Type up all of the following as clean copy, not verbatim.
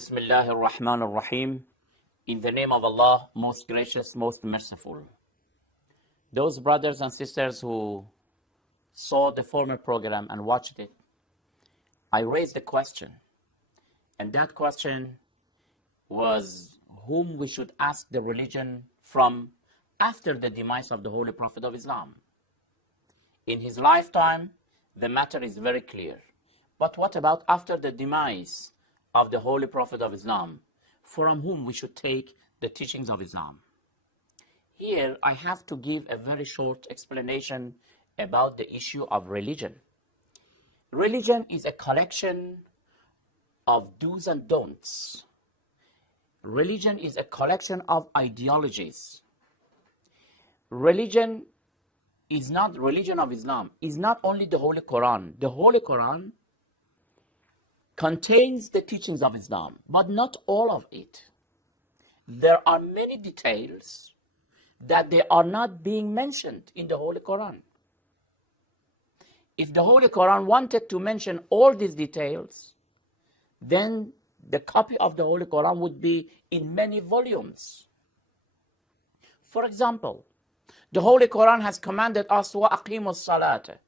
Bismillahir Rahmanir Rahim. In the name of Allah, most gracious, most merciful. Those brothers and sisters who saw the former program and watched it, I raised a question. And that question was whom we should ask the religion from after the demise of the Holy Prophet of Islam. In his lifetime, the matter is very clear. But what about after the demise of the Holy Prophet of Islam, from whom we should take the teachings of Islam? Here, I have to give a very short explanation about the issue of religion. Religion is a collection of do's and don'ts. Religion is a collection of ideologies. Religion of Islam is not only the Holy Quran. The Holy Quran contains the teachings of Islam, but not all of it. There are many details that they are not being mentioned in the Holy Quran. If the Holy Quran wanted to mention all these details, then the copy of the Holy Quran would be in many volumes. For example, the Holy Quran has commanded us to aqimus salat,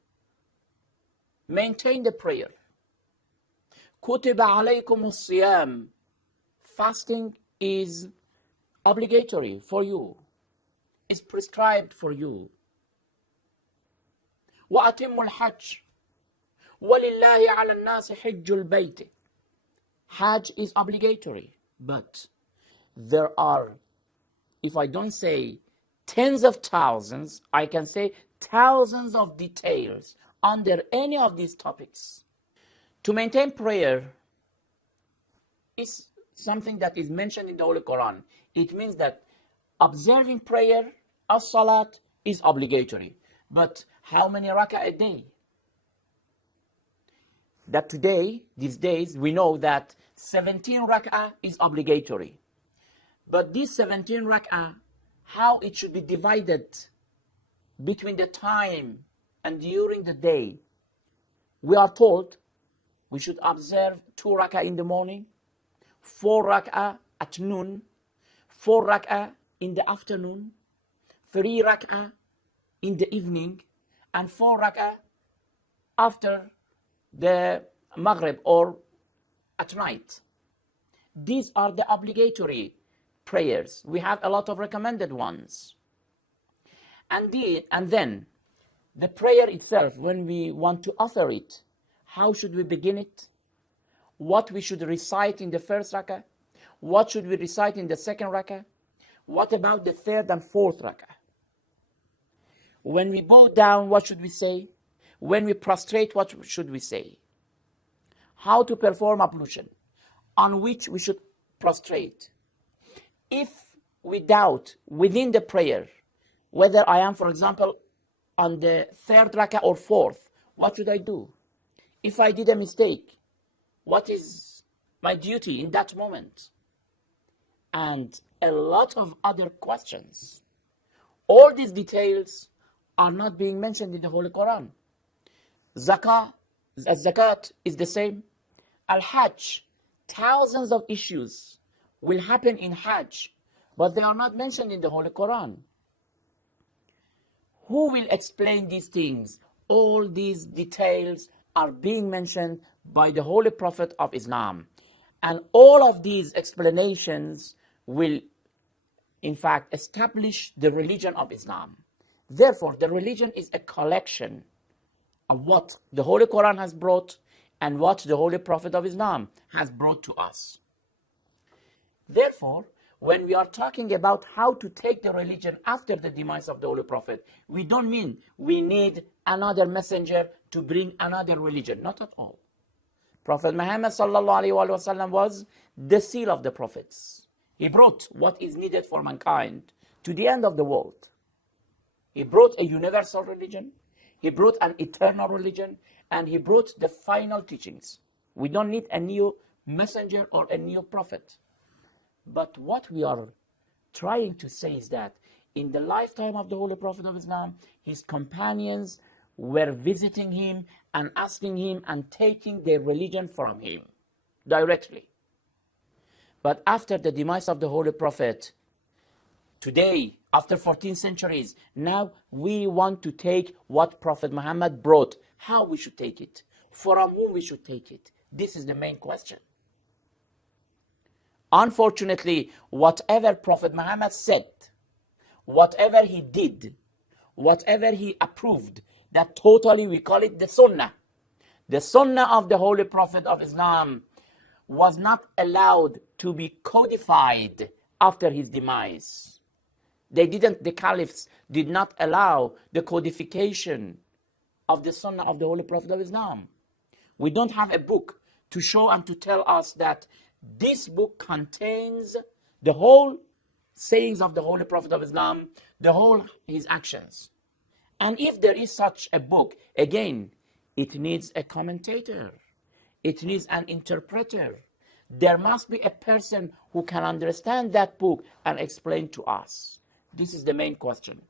maintain the prayer. Kutiba alaykum siyam, fasting is obligatory for you, is prescribed for you. Wa atimul hajj, walillahi ala nasi hajjul bayt. Hajj is obligatory, but there are, if I don't say tens of thousands, I can say thousands of details under any of these topics. To maintain prayer is something that is mentioned in the Holy Quran. It means that observing prayer, as-salat, is obligatory. But how many rak'ah a day? That today, these days, we know that 17 rak'ah is obligatory. But these 17 rak'ah, how it should be divided between the time and during the day, we are told we should observe 2 rak'ah in the morning, 4 rak'ah at noon, 4 rak'ah in the afternoon, 3 rak'ah in the evening, and 4 rak'ah after the Maghrib or at night. These are the obligatory prayers. We have a lot of recommended ones. And then the prayer itself, when we want to utter it, how should we begin it? What we should recite in the first rak'ah? What should we recite in the second rak'ah? What about the third and fourth rak'ah? When we bow down, what should we say? When we prostrate, what should we say? How to perform ablution, on which we should prostrate. If we doubt within the prayer whether I am, for example, on the third rak'ah or fourth, what should I do? If I did a mistake, what is my duty in that moment? And a lot of other questions. All these details are not being mentioned in the Holy Quran. Zakat is the same. Al-Hajj, thousands of issues will happen in Hajj, but they are not mentioned in the Holy Quran. Who will explain these things? All these details are being mentioned by the Holy Prophet of Islam. And all of these explanations will, in fact, establish the religion of Islam. Therefore, the religion is a collection of what the Holy Quran has brought and what the Holy Prophet of Islam has brought to us. Therefore, when we are talking about how to take the religion after the demise of the Holy Prophet, we don't mean we need another messenger to bring another religion. Not at all. Prophet Muhammad ﷺ was the seal of the prophets. He brought what is needed for mankind to the end of the world. He brought a universal religion. He brought an eternal religion. And he brought the final teachings. We don't need a new messenger or a new prophet. But what we are trying to say is that in the lifetime of the Holy Prophet of Islam, his companions were visiting him and asking him and taking their religion from him directly. But after the demise of the Holy Prophet, today, after 14 centuries, now we want to take what Prophet Muhammad brought. How we should take it? From whom we should take it? This is the main question. Unfortunately, whatever Prophet Muhammad said, whatever he did, whatever he approved, that totally we call it the Sunnah. The Sunnah of the Holy Prophet of Islam was not allowed to be codified after his demise. The caliphs did not allow the codification of the Sunnah of the Holy Prophet of Islam. We don't have a book to show and to tell us that this book contains the whole sayings of the Holy Prophet of Islam, the whole his actions. And if there is such a book, again, it needs a commentator. It needs an interpreter. There must be a person who can understand that book and explain to us. This is the main question.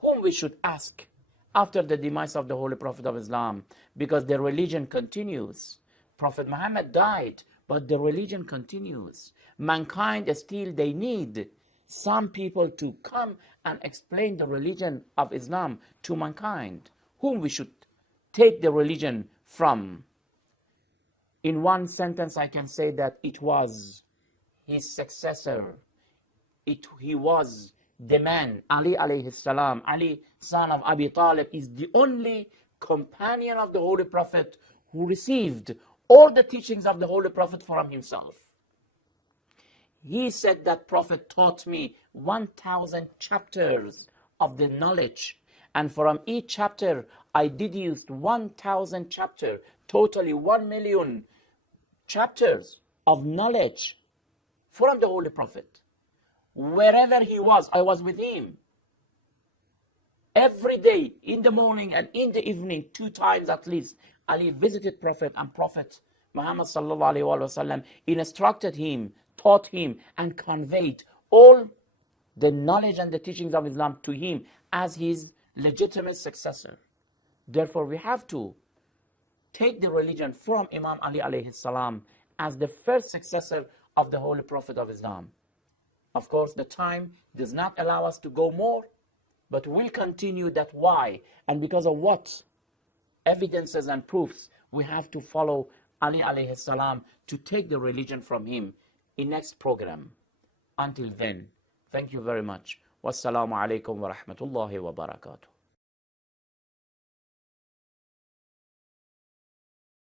Whom we should ask after the demise of the Holy Prophet of Islam, because the religion continues. Prophet Muhammad died, but the religion continues. Mankind still, they need some people to come and explain the religion of Islam to mankind. Whom we should take the religion from? In one sentence, I can say that it was his successor. He was the man, Ali alayhi salam. Ali, son of Abi Talib, is the only companion of the Holy Prophet who received all the teachings of the Holy Prophet from himself. He said that Prophet taught me 1,000 chapters of the knowledge, and from each chapter I deduced 1,000 chapters, totally 1,000,000 chapters of knowledge from the Holy Prophet. Wherever he was, I was with him. Every day, in the morning and in the evening, 2 times at least, Ali visited Prophet, and Prophet Muhammad sallallahu alaihi wasallam instructed him, taught him, and conveyed all the knowledge and the teachings of Islam to him as his legitimate successor. Therefore, we have to take the religion from Imam Ali alayhi salam as the first successor of the Holy Prophet of Islam. Of course, the time does not allow us to go more, but we'll continue that why and because of what evidences and proofs we have to follow Ali alayhi salam to take the religion from him in next program. Until then, thank you very much. Wassalamu alaikum wa rahmatullahi wa barakatuh.